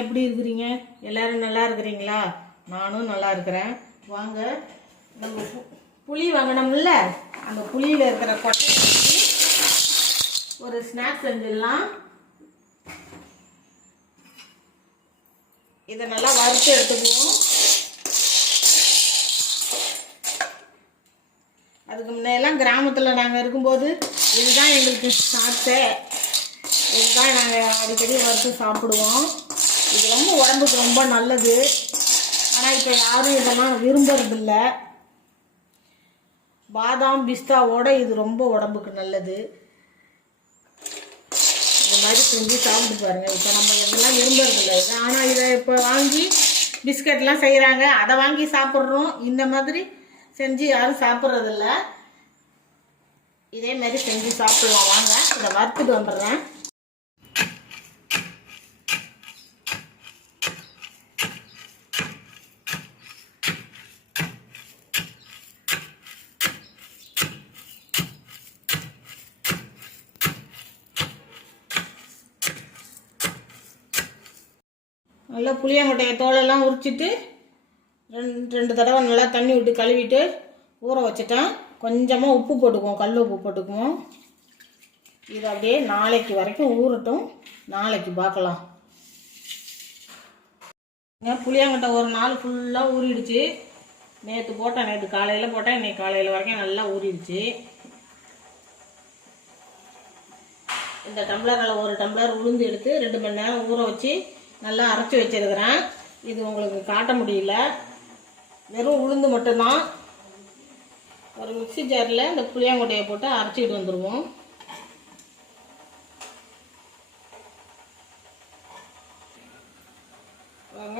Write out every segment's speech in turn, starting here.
எப்படி இருக்கிறீங்க? எல்லாரும் நல்லா இருக்கிறீங்களா? நானும் நல்லா இருக்கிறேன். வாங்க, நம்ம புளி வாங்கினோம்ல, அந்த புளியில் இருக்கிற கொட்டை ஒரு ஸ்நாக்ஸ் செஞ்சிடலாம். இதை நல்லா வறுத்து எடுத்துக்குவோம். அதுக்கு முன்னெல்லாம் கிராமத்தில் நாங்கள் இருக்கும்போது இதுதான் எங்களுக்கு சாப்பிட்டே, இதுதான் நாங்கள் அடிக்கடி வறுத்து சாப்பிடுவோம். இது ரொம்ப உடம்புக்கு ரொம்ப நல்லது. ஆனால் இப்போ யாரும் இதெல்லாம் விரும்புறதில்ல. பாதாம் பிஸ்தாவோட இது ரொம்ப உடம்புக்கு நல்லது. இந்த மாதிரி செஞ்சு சாப்பிட்டு பாருங்கள். இப்போ நம்ம இதெல்லாம் விரும்புறதில்லை. ஆனால் இதை இப்போ வாங்கி பிஸ்கட்லாம் செய்கிறாங்க, அதை வாங்கி சாப்பிட்றோம். இந்த மாதிரி செஞ்சு யாரும் சாப்பிட்றதில்ல. இதே மாதிரி செஞ்சு சாப்பிடலாம். வாங்க, இதை வறுத்துட்டு வந்துடுறேன். நல்லா புளியங்கொட்டையை தோலெல்லாம் உரிச்சிட்டு ரெண்டு தடவை நல்லா தண்ணி விட்டு கழுவிட்டு ஊற வச்சுட்டேன். கொஞ்சமாக உப்பு போட்டுக்குவோம், கல் உப்பு போட்டுக்குவோம். இது அப்படியே நாளைக்கு வரைக்கும் ஊறட்டும், நாளைக்கு பார்க்கலாம். புளியங்கொட்டை ஒரு நாள் ஃபுல்லாக ஊறிடுச்சு. நேற்று போட்டேன், நேற்று காலையில் போட்டேன், இன்னைக்கு காலையில் வரைக்கும் நல்லா ஊறிடுச்சு. இந்த டம்ளரில் ஒரு டம்ளர் உளுந்து எடுத்து 2 மணி நேரம் ஊற வச்சு நல்லா அரைச்சி வச்சிருக்கிறேன். இது உங்களுக்கு காட்ட முடியல, வெறும் உளுந்து மட்டும்தான். ஒரு மிக்சி ஜாரில் இந்த புளியாங்கொட்டையை போட்டு அரைச்சிக்கிட்டு வந்துடுவோம்.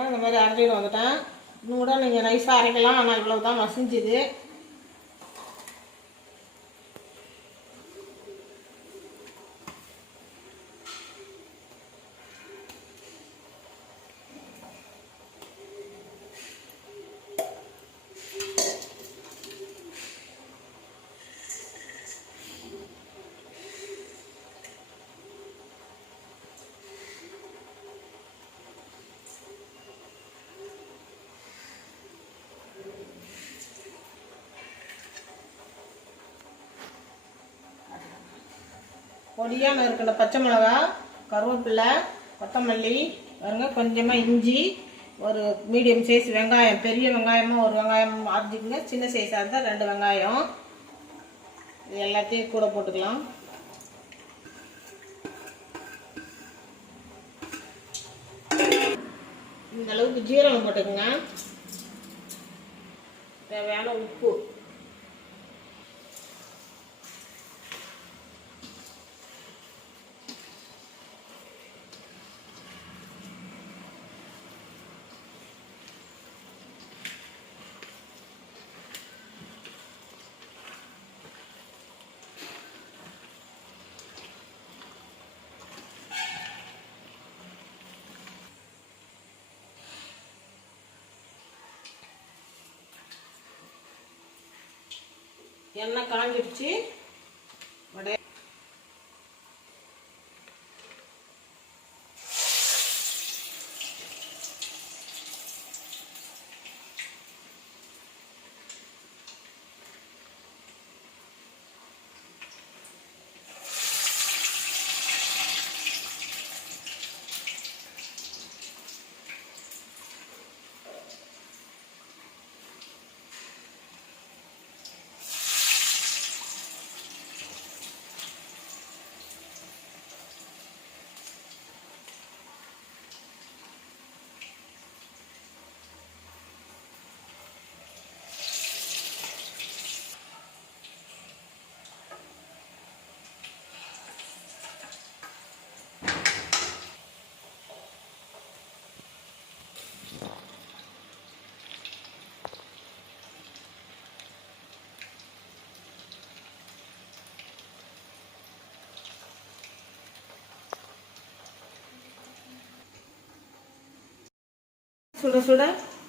இந்த மாதிரி அரைச்சிக்கிட்டு வந்துட்டேன். இன்னும் கூட நீங்கள் நைஸாக அரைக்கலாம், ஆனால் இவ்வளோ தான் மசிஞ்சுது. பொடியாக இருக்கிற பச்சை மிளகா, கருவேப்பிலை, கொத்தமல்லி பாருங்க, கொஞ்சமாக இஞ்சி, ஒரு மீடியம் சைஸ் வெங்காயம், பெரிய வெங்காயமாக ஒரு வெங்காயம் அரைஞ்சிக்கங்க, சின்ன சைஸாக இருந்தால் 2 வெங்காயம். இது எல்லாத்தையும் கூட போட்டுக்கலாம். இந்த அளவுக்கு ஜீரகம் போட்டுக்கோங்க. தேவையான உப்பு, எண்ணெய் காஞ்சிடுச்சு. சுட சுட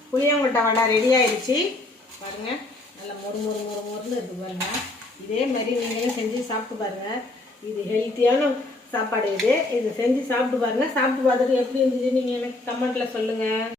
புளியாங்கொட்டை வடை ரெடி ஆயிடுச்சு. பாருங்கள், நல்லா மொறுன்னு இருக்குது பாருங்கள். இதே மாதிரி நீங்களும் செஞ்சு சாப்பிட்டு பாருங்கள். இது ஹெல்த்தியான சாப்பாடு இது செஞ்சு சாப்பிட்டு பாருங்கள். சாப்பிட்டு பார்த்துட்டு எப்படி இருந்துச்சு நீங்கள் எனக்கு கமெண்ட்டில் சொல்லுங்கள்.